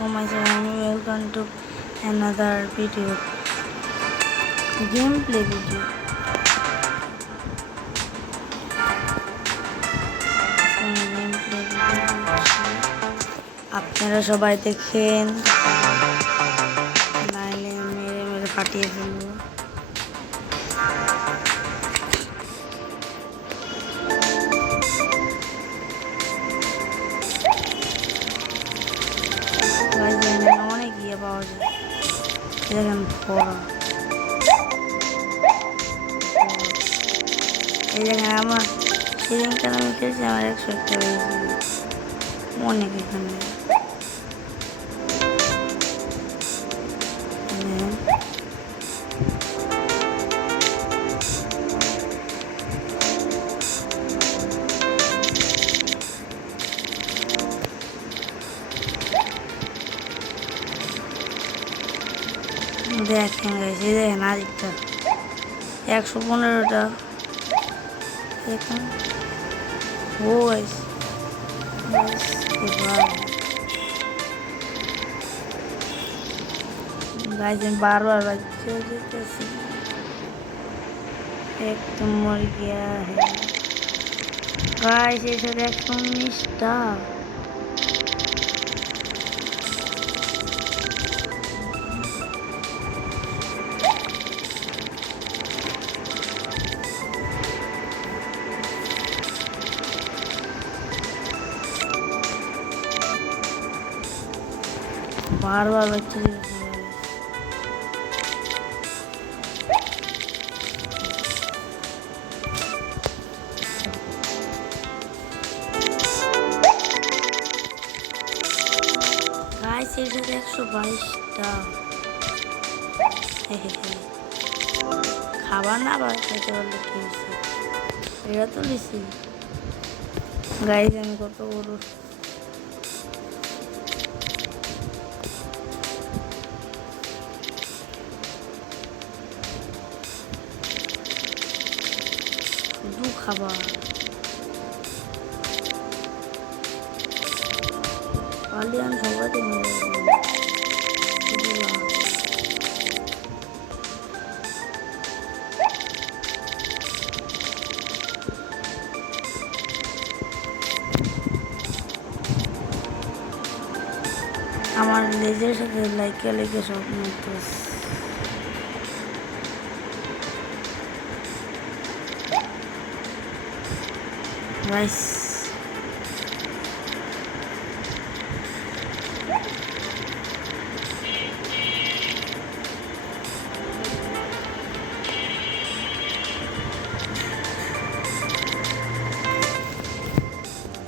Assalamualaikum and welcome to another video, gameplay video. আপনারা সবাই দেখেন, নাইলে মেরে মেরে ফাটিয়ে ফেলবো। অনেক ইয়ে পাওয়া যায়, দেখেন ফোড়া। এই জায়গায় আমার সেদিনটা আমি খেয়েছি, আমার 101টা হয়েছে অনেক। এখানে দেখেন গাইস, এই দেখেন আরেকটা 115টা দেখুন। ও গাইস गाइस मैं बार बार बच्चे जैसे एक तो मर गया है गाइस। ऐसे देख 19टा बार बार बच्चे गाइस। এর সাথে 122টা খাবার না আবার খেতে পারলে কি হয়েছে, এটা তো লিছি গাইস। আমি কত বড় শুধু খাবার। পালিয়ান সবাই মিলে আমার লেজের সাথে লাইকে লেগে সব মিলতেছে। গাইস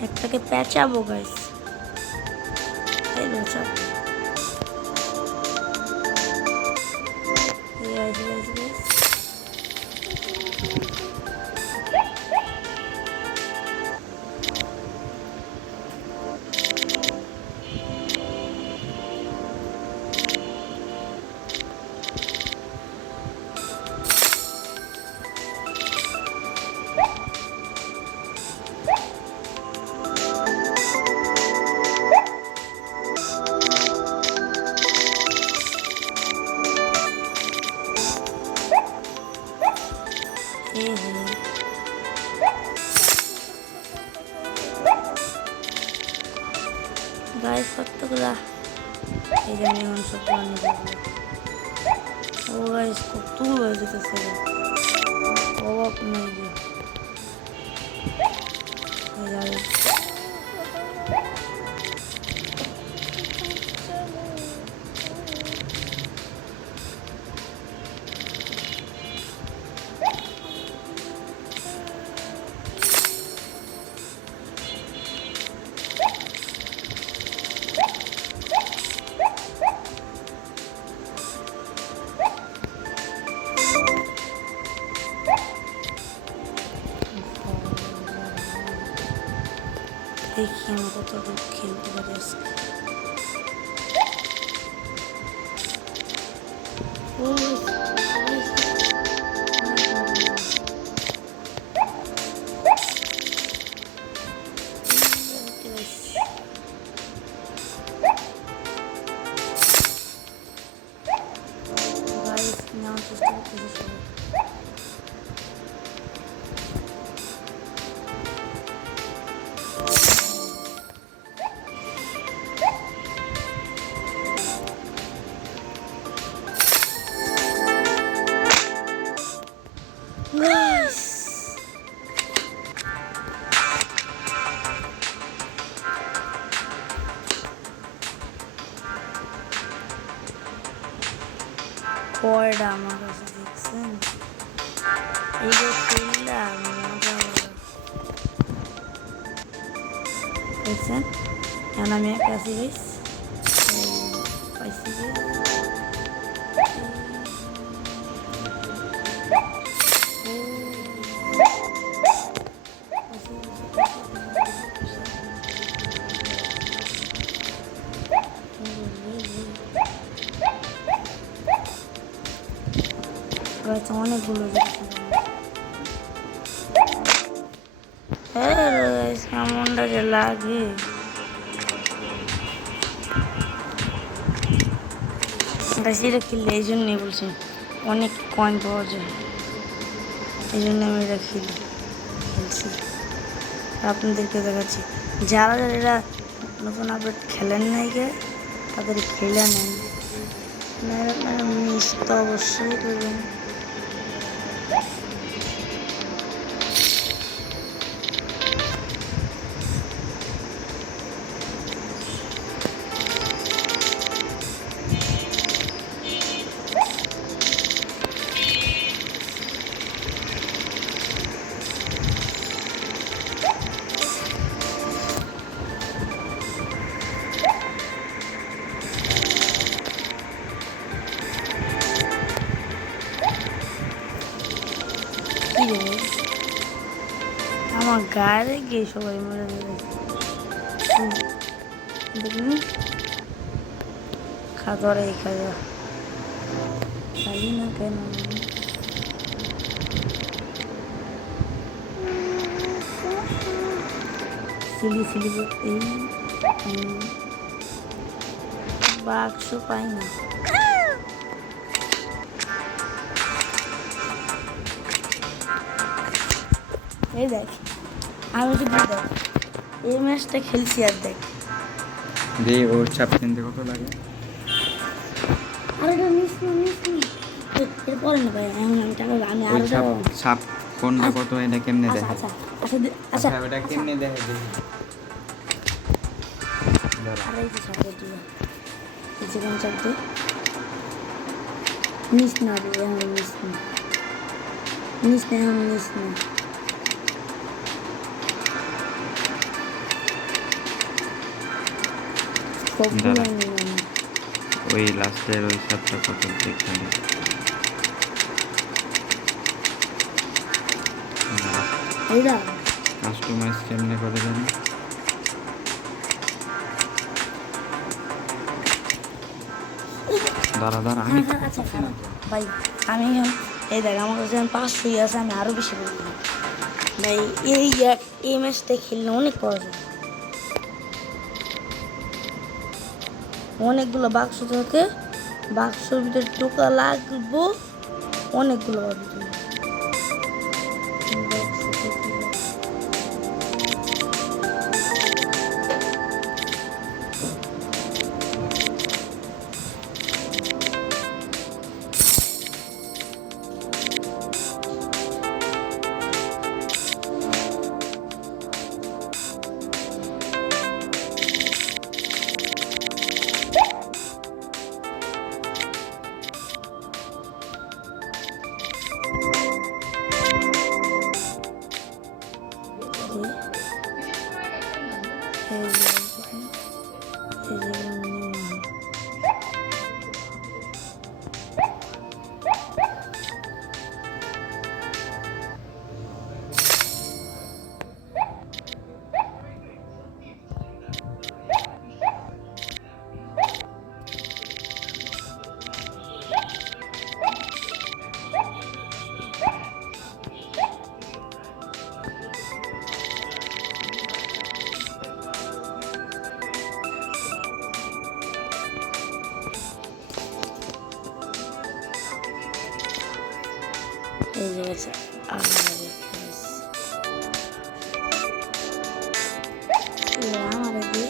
একটাকে পেঁচাবো গাইস, এই পেঁচাব গাইস। কতগুলা এই যে আমি সব পানি দেবো। ও গাইস কতগুলো হয়ে যেতেছে, অবাক নেই যে দেখি আমি কত খেলতে পারি আজকে। গাইস পয়ডা আমার কাছে দেখছেন এই যে খেললা মজা হলো দেখছেন এখন আমি একটা আছি গাইস পাইছি যে অনেকগুলো কেমনটা যে লাগে এটা খেললে এই জন্যই বলছি অনেক কয়েন পাওয়া যায় এই জন্য আমি এটা খেলছি আপনাদেরকে দেখাচ্ছি যারা যারা এরা নতুন আপডেট খেলেন নাই গে তাদের খেলে নেন আপনারা মিস তো অবশ্যই করবেন আমার গায়ে গিয়ে সবাই মরে যাবে দেখুন খাদরে খাওয়া খালি না কেন সিলি সিলি এই বাক্স পাই না এই দেখ আমি তো দেখ এই ম্যাচটা খেলছি আর দেখ দে ওর ছাপ কিনতে কত লাগে আরে মিস এরপরে না ভাই আমি টাকা আমি ওই আরো ছাপ কোনটা কত এটা কেমনে দেখে আচ্ছা আচ্ছা ওটা কেমনে দেখে দেখি আরে এই ছাপে দিয়া এই যে কোন ছাপ দে মিস না রে আমি মিস না ওই লাস্টের ওই ছাপটা কত দেখে এইটা কাস্টমাইজ কেমনে করে জানি দাঁড়া আমি আচ্ছা ভাই আমি এই দেখ আমার কাছে 500 আছে আমি আরো বেশি বলবো ভাই এই ম্যাচটা খেললে অনেক পাওয়া যায় অনেকগুলো বাক্স থাকে বাক্সের ভিতরে টোকা লাগবো অনেকগুলো পাবি তুই এই যে গেছে আমার দিয়ে